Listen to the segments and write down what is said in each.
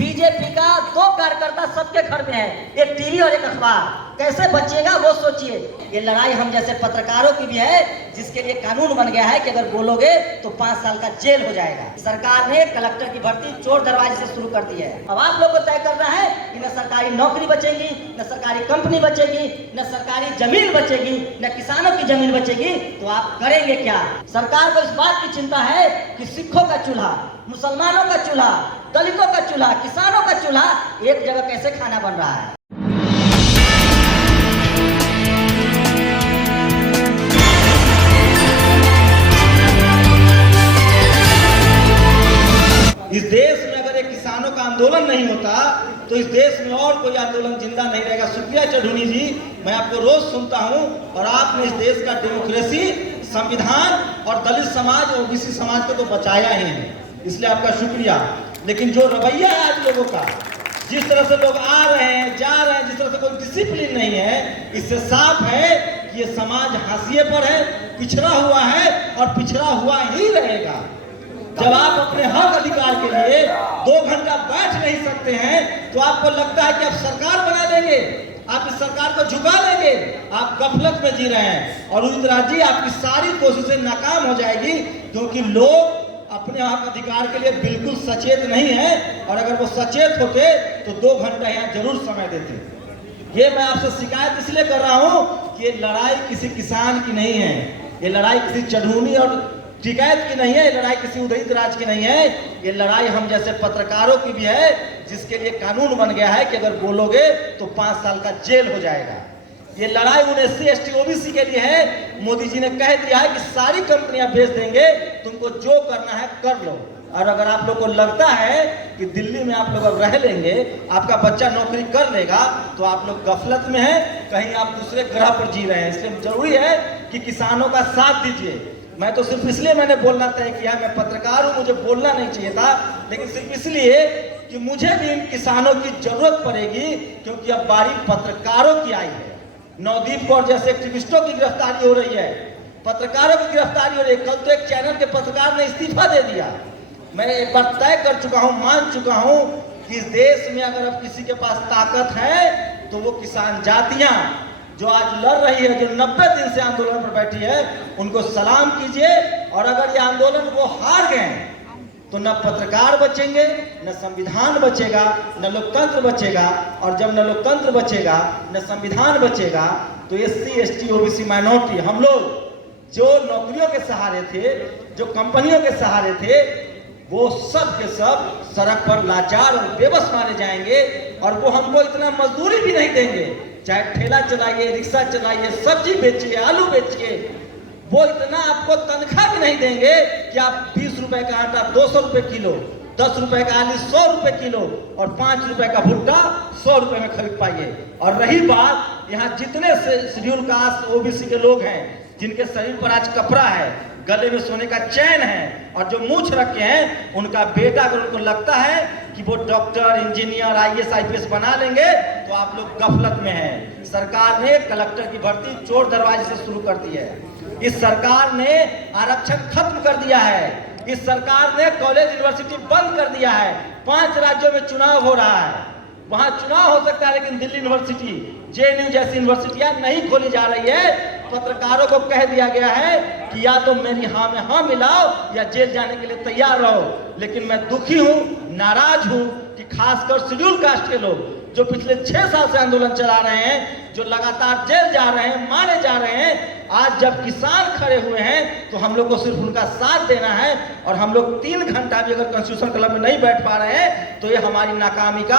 BJP का 2 कार्यकर्ता सबके घर में है, एक टीवी और एक अखबार। कैसे बचेगा वो सोचिए। ये लड़ाई हम जैसे पत्रकारों की भी है, जिसके लिए कानून बन गया है कि अगर बोलोगे तो 5 साल का जेल हो जाएगा। सरकार ने कलेक्टर की भर्ती चोर दरवाजे से शुरू कर दी है। अब आप लोग को तय करना है कि न सरकारी नौकरी बचेगी, न सरकारी कंपनी बचेगी, न सरकारी जमीन बचेगी, न किसानों की जमीन बचेगी। तो आप करेंगे क्या? सरकार को इस बात की चिंता है कि सिखों का चूल्हा, मुसलमानों का चूल्हा, दलितों का चूल्हा, किसानों का चूल्हा एक जगह कैसे खाना बन रहा है। इस देश में अगर एक किसानों का आंदोलन नहीं होता तो इस देश में और कोई आंदोलन जिंदा नहीं रहेगा। शुक्रिया चढ़ूनी जी, मैं आपको रोज सुनता हूं और आपने इस देश का डेमोक्रेसी, संविधान और दलित समाज और ओबीसी समाज को तो बचाया ही है, इसलिए आपका शुक्रिया। लेकिन जो रवैया है आज लोगों का, जिस तरह से लोग आ रहे हैं जा रहे हैं, जिस तरह से कोई डिसिप्लिन नहीं है, इससे साफ है कि ये समाज हाशिए पर है, पिछड़ा हुआ है और पिछड़ा हुआ ही रहेगा। जब आप अपने हक अधिकार के लिए 2 घंटा बैठ नहीं सकते हैं तो आपको लगता है कि आप सरकार बना लेंगे, आप इस सरकार को झुका लेंगे। आप गफलत में जी रहे हैं और उदित जी आपकी सारी कोशिशें नाकाम हो जाएगी, क्योंकि लोग अपने हक अधिकार के लिए बिल्कुल सचेत नहीं है। और अगर वो सचेत होते तो 2 घंटा यहाँ जरूर समय देते। ये मैं आपसे शिकायत इसलिए कर रहा हूँ कि ये लड़ाई किसी किसान की नहीं है, ये लड़ाई किसी चढ़ूनी और शिकायत की नहीं है, ये लड़ाई किसी उदयित राज की नहीं है। ये लड़ाई हम जैसे पत्रकारों की भी है, जिसके लिए कानून बन गया है कि अगर बोलोगे तो 5 साल का जेल हो जाएगा। ये लड़ाई उन SC ST OBC के लिए है। मोदी जी ने कह दिया है कि सारी कंपनियां बेच देंगे, तुमको जो करना है कर लो। और अगर आप लोग को लगता है कि दिल्ली में आप लोग अब रह लेंगे, आपका बच्चा नौकरी कर लेगा, तो आप लोग गफलत में हैं, कहीं आप दूसरे ग्रह पर जी रहे हैं। इसलिए जरूरी है कि किसानों का साथ दीजिए। मैं तो सिर्फ इसलिए मैंने बोलना तय किया, मैं पत्रकार हूं, मुझे बोलना नहीं चाहिए था, लेकिन सिर्फ इसलिए कि मुझे भी इन किसानों की जरूरत पड़ेगी, क्योंकि अब बारी पत्रकारों की आई है। नवदीप कौर जैसे एक्टिविस्टों की गिरफ्तारी हो रही है, पत्रकारों की गिरफ्तारी हो रही है। कल तो एक चैनल के पत्रकार ने इस्तीफा दे दिया। मैं एक बार तय कर चुका हूं, मान चुका हूं कि इस देश में अगर अब किसी के पास ताकत है तो वो किसान जातियां जो आज लड़ रही है, जो 90 दिन से आंदोलन पर बैठी है, उनको सलाम कीजिए। और अगर ये आंदोलन वो हार गए तो न पत्रकार बचेंगे, न संविधान बचेगा, न लोकतंत्र बचेगा। और जब न लोकतंत्र बचेगा, न संविधान बचेगा, तो SC ST OBC माइनॉरिटी, हम लोग जो नौकरियों के सहारे थे, जो कंपनियों के सहारे थे, वो सब के सब सड़क पर लाचार और बेबस मारे जाएंगे। और वो हमको इतना मजदूरी भी नहीं देंगे, चाहे ठेला चलाइए, रिक्शा चलाइए, सब्जी बेचिए, आलू बेचिए, वो इतना आपको तनख्वाह भी नहीं देंगे कि आप 20 रुपए का आटा 200 रुपए किलो, 10 रुपए का आलू 100 रुपए किलो और 5 रुपए का भुट्टा 100 रुपए में खरीद पाइए। और रही बात, यहाँ जितने शेड्यूल कास्ट OBC के लोग हैं, जिनके शरीर पर आज कपड़ा है, गले में सोने का चैन है और जो मूछ रखे हैं, उनका बेटा अगर उनको लगता है कि वो डॉक्टर, इंजीनियर, IAS IPS बना लेंगे, तो आप लोग गफलत में हैं। सरकार ने कलेक्टर की भर्ती चोर दरवाजे से शुरू कर दी है। इस सरकार ने आरक्षण खत्म कर दिया है। इस सरकार ने कॉलेज यूनिवर्सिटी बंद कर दिया है। 5 राज्यों में चुनाव हो रहा है, वहां चुनाव हो सकता है, लेकिन दिल्ली यूनिवर्सिटी, JNU जैसी यूनिवर्सिटियां नहीं खोली जा रही है। पत्रकारों को कह दिया गया है कि या तो मेरी हाँ में हाँ मिलाओ या जेल जाने के लिए तैयार रहो। लेकिन मैं दुखी हूं, नाराज हूं कि खासकर शेड्यूल कास्ट के लोग जो पिछले 6 साल से आंदोलन चला रहे हैं, जो लगातार जेल जा रहे हैं, मारे जा रहे हैं, आज जब किसान खड़े हुए हैं तो हम लोग को सिर्फ उनका साथ देना है। और हम लोग 3 घंटा भी अगर कॉन्स्टिट्यूशन क्लब में नहीं बैठ पा रहे हैं तो ये हमारी नाकामी का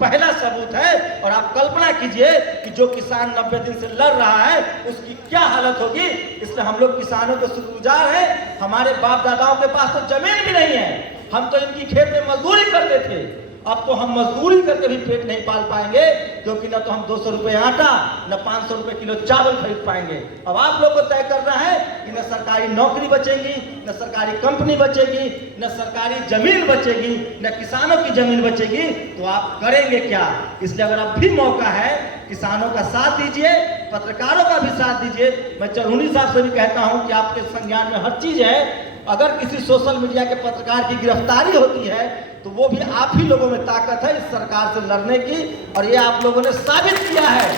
पहला सबूत है। और आप कल्पना कीजिए कि जो किसान 90 दिन से लड़ रहा है उसकी क्या हालत होगी। इसलिए हम लोग किसानों के शुक्रगुजार हैं। हमारे बाप दादाओं के पास तो जमीन भी नहीं है, हम तो इनकी खेत में मजदूरी करते थे। अब तो हम मजदूरी करके भी पेट नहीं पाल पाएंगे, क्योंकि न तो हम 200 रुपए आटा, न 500 रुपए किलो चावल खरीद पाएंगे। अब आप लोग को तय करना है कि न सरकारी नौकरी बचेगी, न सरकारी कंपनी बचेगी, न सरकारी जमीन बचेगी, न किसानों की जमीन बचेगी। तो आप करेंगे क्या? इसलिए अगर अब भी मौका है, किसानों का साथ दीजिए, पत्रकारों का भी साथ दीजिए। मैं चरहुनी साहब से भी कहता हूं कि आपके संज्ञान में हर चीज है, अगर किसी सोशल मीडिया के पत्रकार की गिरफ्तारी होती है तो वो भी आप ही लोगों में ताकत है इस सरकार से लड़ने की, और ये आप लोगों ने साबित किया है।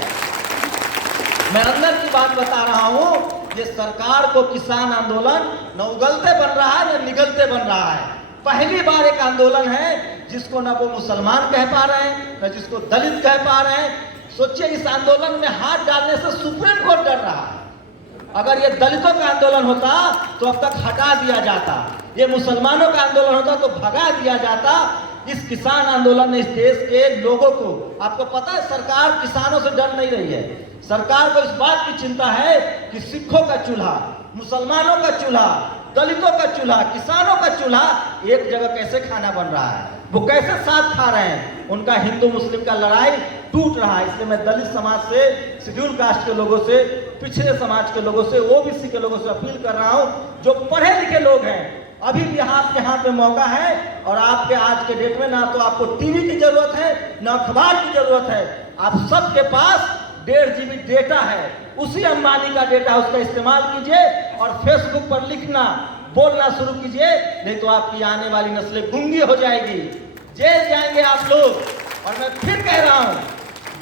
मैं अंदर की बात बता रहा हूँ, ये सरकार को किसान आंदोलन न उगलते बन रहा है न निगलते बन रहा है। पहली बार एक आंदोलन है जिसको न वो मुसलमान कह पा रहे हैं न जिसको दलित कह पा रहे हैं। सोचिए, इस आंदोलन में हाथ डालने से सुप्रीम कोर्ट डर रहा है। अगर ये दलितों का आंदोलन होता तो अब तक हटा दिया जाता, ये मुसलमानों का आंदोलन होता तो भगा दिया जाता। इस किसान आंदोलन ने इस देश के लोगों को, आपको पता है सरकार किसानों से डर नहीं रही है। सरकार को इस बात की चिंता है कि सिखों का चूल्हा, मुसलमानों का चूल्हा, दलितों का चूल्हा, किसानों का चूल्हा एक जगह कैसे खाना बन रहा है, वो कैसे साथ खा रहे हैं। उनका हिंदू मुस्लिम का लड़ाई टूट रहा है। इसलिए मैं दलित समाज से, शेड्यूल कास्ट के लोगों से, पिछड़े समाज के लोगों से, ओबीसी के लोगों से अपील कर रहा हूं, जो पढ़े लिखे लोग हैं, अभी भी आपके हाथ में मौका है। और आपके आज के डेट में ना तो आपको टीवी की जरूरत है ना अखबार की जरूरत है, आप सबके पास 1.5 GB डेटा है, उसी अंबानी का डेटा, उसका इस्तेमाल कीजिए और फेसबुक पर लिखना, बोलना शुरू कीजिए, नहीं तो आपकी आने वाली नस्लें गूंगी हो जाएगी, जेल जाएंगे आप लोग। और मैं फिर कह रहा हूं,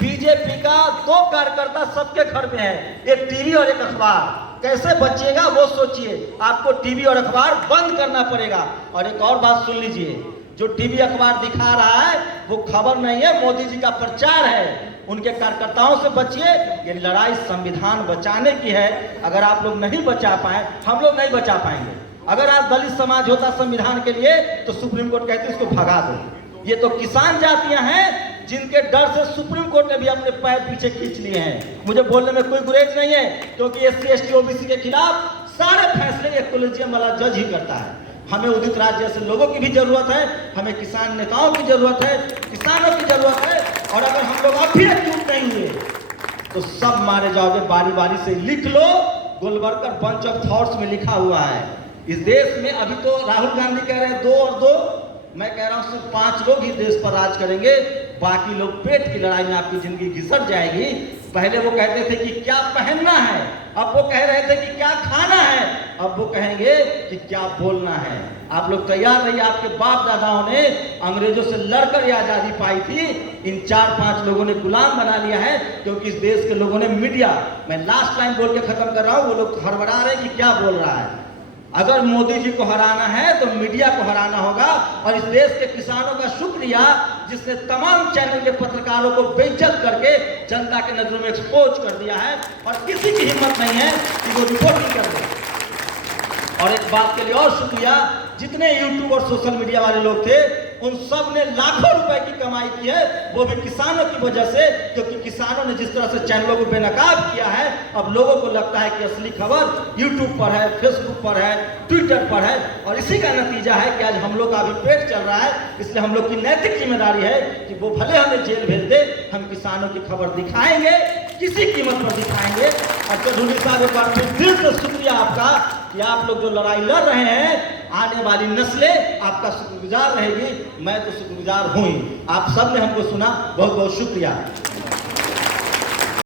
बीजेपी का 2 कार्यकर्ता सबके घर में है, एक टीवी और एक अखबार। कैसे बचिएगा वो सोचिए, आपको टीवी और अखबार बंद करना पड़ेगा। और एक और बात सुन लीजिए, जो टीवी अखबार दिखा रहा है वो खबर नहीं है, मोदी जी का प्रचार है। उनके कार्यकर्ताओं से बचिए, ये लड़ाई संविधान बचाने की है। अगर आप लोग नहीं बचा पाए, हम लोग नहीं बचा पाएंगे। अगर आज दलित समाज होता संविधान के लिए तो सुप्रीम कोर्ट कहती इसको भगा दो। ये तो किसान जातियां हैं जिनके डर से सुप्रीम कोर्ट ने भी अपने पैर पीछे खींच लिए हैं। मुझे बोलने में कोई गुरेज नहीं है, क्योंकि SC ST OBC के खिलाफ सारे फैसले एक कोलेजियम वाला जज ही करता है। हमें उदित राज जैसे लोगों की भी जरूरत है, हमें किसान नेताओं की जरूरत है, किसानों की जरूरत है। और अगर हम लोग अब भी एकजुट नहीं हुए तो सब मारे जाओगे। बारी बारी से लिख लो, गोलवरकर बंच ऑफ थॉट्स में लिखा हुआ है। इस देश में अभी तो राहुल गांधी कह रहे हैं 2 और 2, मैं कह रहा हूं सिर्फ 5 लोग ही देश पर राज करेंगे, बाकी लोग पेट की लड़ाई में आपकी जिंदगी घिसट जाएगी। पहले वो कहते थे कि क्या पहनना है, अब वो कह रहे थे कि क्या खाना है, अब वो कहेंगे कि क्या बोलना है। आप लोग तैयार रहिए, आपके बाप दादाओं ने अंग्रेजों से लड़कर ये आजादी पाई थी, इन 4-5 लोगों ने गुलाम बना लिया है। क्योंकि इस देश के लोगों ने मीडिया, मैं लास्ट टाइम बोल के खत्म कर रहा हूं, वो लोग हड़बड़ा रहे कि क्या बोल रहा है। अगर मोदी जी को हराना है तो मीडिया को हराना होगा। और इस देश के किसानों का शुक्रिया जिसने तमाम चैनल के पत्रकारों को बेइज्जत करके जनता के नजरों में एक्सपोज कर दिया है, और किसी की हिम्मत नहीं है कि वो रिपोर्टिंग कर दे। और एक बात के लिए और शुक्रिया, जितने यूट्यूब और सोशल मीडिया वाले लोग थे उन सब ने लाखों रुपए की कमाई की है, वो भी किसानों की वजह से। क्योंकि किसानों ने जिस तरह से चैनलों को बेनकाब किया है, अब लोगों को लगता है कि असली खबर यूट्यूब पर है, फेसबुक पर है, ट्विटर पर है। और इसी का नतीजा है कि आज हम लोग का अभी पेट चल रहा है। इसलिए हम लोग की नैतिक जिम्मेदारी है कि वो भले हमें जेल भेज दे, हम किसानों की खबर दिखाएंगे, किसी कीमत पर दिखाएंगे। और चौधरी साहब, एक बार फिर दिल से शुक्रिया आपका कि आप लोग जो लड़ाई लड़ रहे हैं, आने वाली नस्लें आपका शुक्रगुजार रहेगी। मैं तो शुक्रगुजार हूं ही। आप सब ने हमको सुना, बहुत बहुत शुक्रिया।